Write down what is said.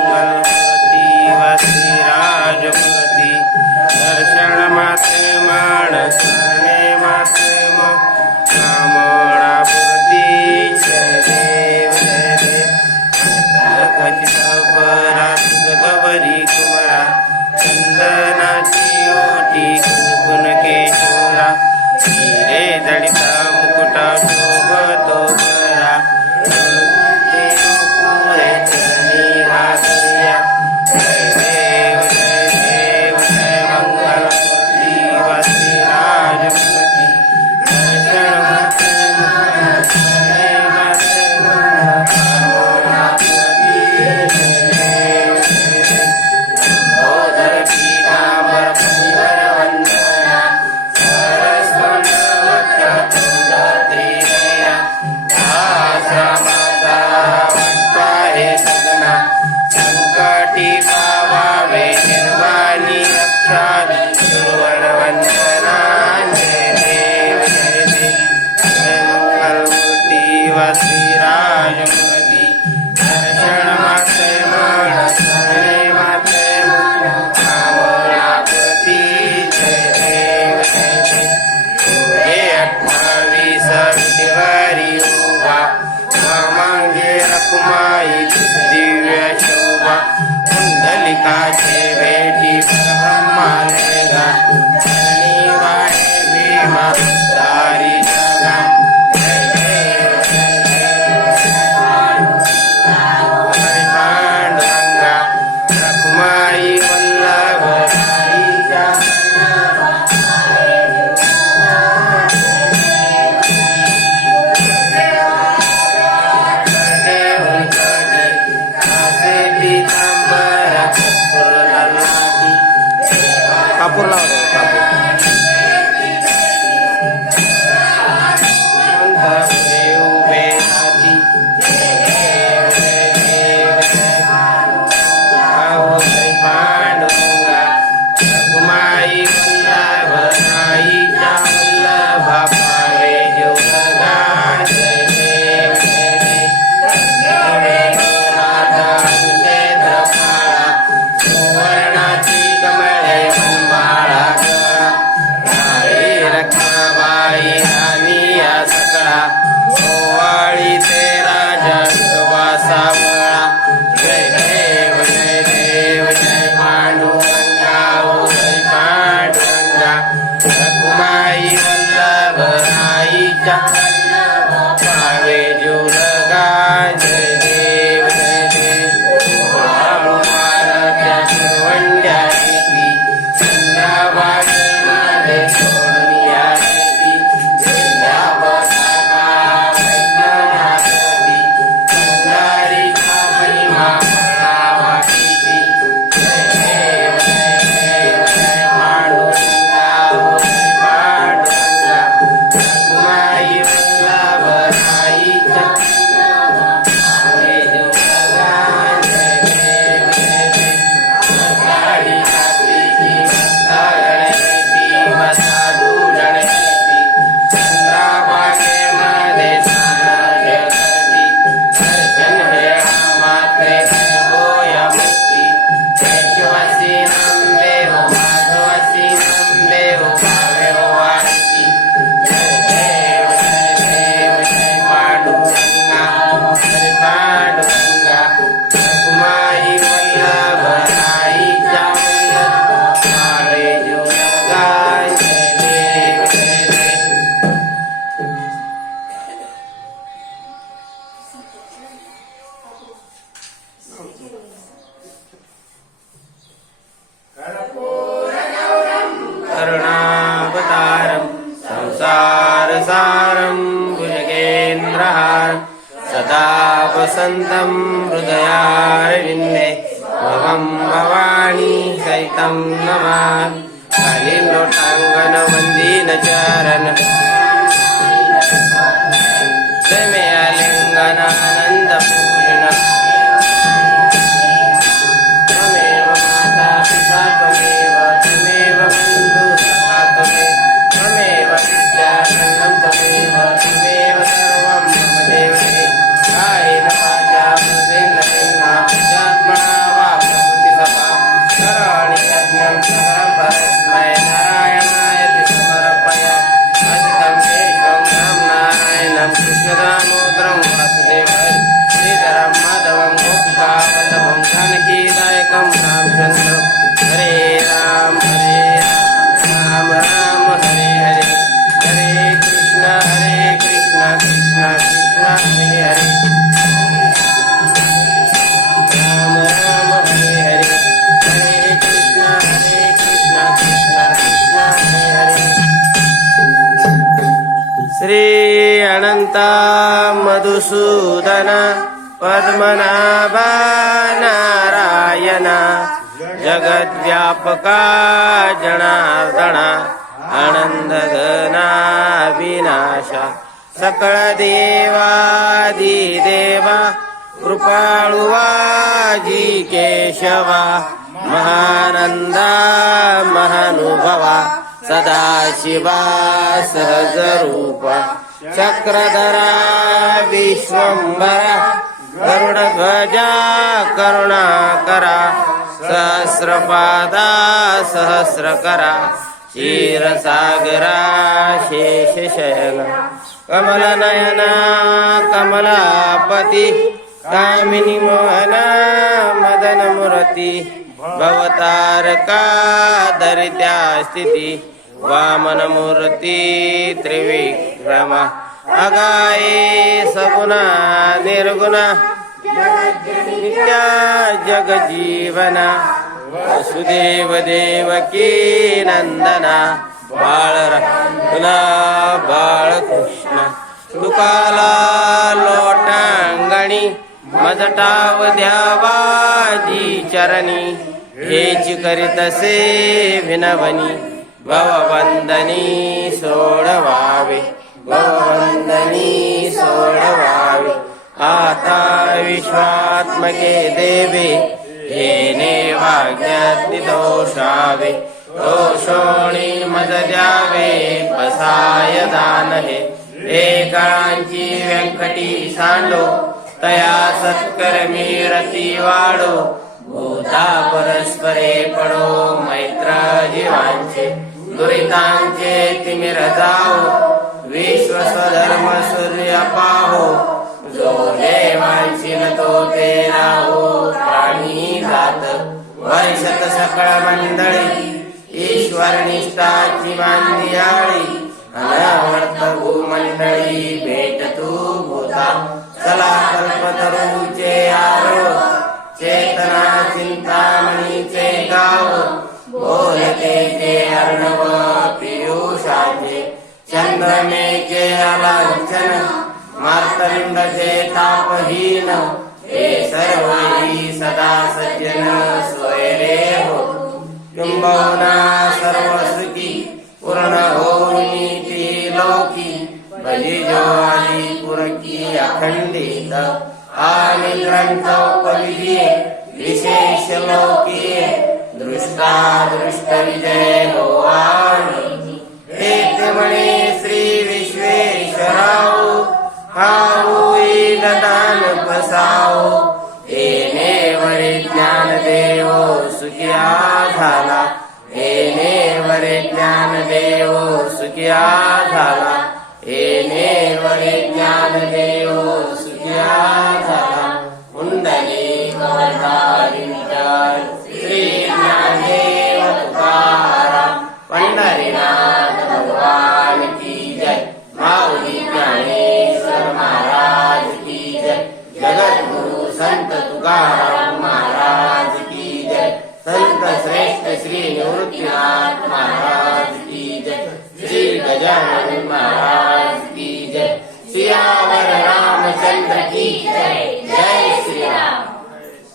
मंगलमूर्ती वश्रीराजमूर्ती दर्शन मात्र मानसने मात्र कामणापूर्ती जय देव खचित परा गवरी कुमरा चंदनाची ओटी कुणकुण केशोरा हिरे जडिता मुकुटा शोभतो बरा ते पुरे चरणी घातल्या जय देव जय मंगलमूर्ती वश्रीराजमूर्ती दर्शन श्रीराजमूर्ती दर्शन मात्र मानसने मात्र कामनापूर्ती जय देव हे 28 विधीवारी उभा मामांगे रखुमाई दिव्य शोभा कुंडलिकाचे भेटी ब्रह्मालेगा धरणी वाहे भीमा दारी जगा रखुमाई वल्लभ कापूर ओवाळी ते राजा सुवासावळा जय देव जय पांडुरंगा जय पांडुरंगा रखुमाई वल्लभ राईच्या पावे जुलगा जय देव महाराजा शिवंड्या चंद्राबागेमध्ये सोडून या करुणावतारं संसारसारं भुजगेन्द्रहारं सदा वसन्तं हृदयारविन्दे भवं भवानी सहितं नमामि कालीलोटाङ्गनवन्दिनचरण त्वमेयालिङ्गनानन्दपूर्ण त्वमेव माता पिता त्वमेव बन्धु सखा त्वमेव विद्याधनं त्वमेव सर्वं मम देवते कायेन वाचा मनसेन्द्रियेण बुद्ध्यात्मना वल्लभं जानकीदायकं रामचन्द्र हरे राम राम राम हरे हरे हरे कृष्ण कृष्ण कृष्ण हरे हरे राम राम हरे हरे हरे कृष्ण कृष्ण कृष्ण हरे हरे श्री अनंत मधुसूदन पद्मनाभा नारायण जगद्व्यापका जनार्दना आनंदघना विनाशा सकळ देवादिदेवा कृपाळुवाजी केशवा महानंदा महानुभवा सदाशिवा सहजरूपा चक्रधरा विश्वंभरा गरुडध्वजा करुणाकरा सहस्रपादा सहस्रकरा क्षीरसागरा शेषशयन कमलनयना कमलापति कामिनी मोहना मदनमूर्ति भवतारका दरिद्या स्थिति वामनमूर्ति त्रिविक्रम अगाये सगुणा निर्गुणा नित्या जगजीवना वसुदेव देवकी नंदना बाळरामला बाळकृष्ण तुकाला लोटांगणी मजटाव द्यावाजी चरणी हेच करीतसे विनवनी भववंदनी सोडवावे भववंदनी सोडवावे आता विश्वात्मके देवे येने वाग्याति दोषावे दोषोणी मज द्यावे पसाय दान हे एकांची व्यंकटी सांडो तया सत्कर्मी रती वाढो भूता परस्परे पडो मैत्र जीवांचे दुरितांचे तिमिर जाओ विश्व स्वधर्म सूर्य पाहो जो देवांशी तो ते राहो प्राणी जात वर्षत सकळ मंडळी ईश्वर निष्ठाची मांदियाळी अनावर्त भूमंडळी भेट तू भूता चला कल्पतरूचे आरो चेतना चिंतामणीचे गाव बोलते ते अर्णव पियुषाचे चंद्रमेचे अलांछन मार्तंडचे तापहीन हे सर्व ही सदा सज्जन सोयरे हो किंबहुना सर्व सुखी पूर्ण होऊनी ती लोकी भजिजो आली पुरकी अखंडित आणि ग्रंथोपविधी विशेष लोकीय दृष्टा दृष्ट विजय हो आणि एक म्हणे श्री विश्वेश्वराव हाऊ दान पसाओ येणे वरे ज्ञान देव सुखिया झाला येणे वरे ज्ञान देव सुखिया झाला येणे वरे ज्ञान देव सुखिया झाला कुंडली कवचारी श्री ज्ञानदेव तुकाराम पंढरीनाथ भगवान की जय माऊली ज्ञानेश्वर महाराज की जय जगद्गुरु संत तुकाराम महाराज की जय संत श्रेष्ठ श्री निवृत्तीनाथ महाराज की जय श्री गजानन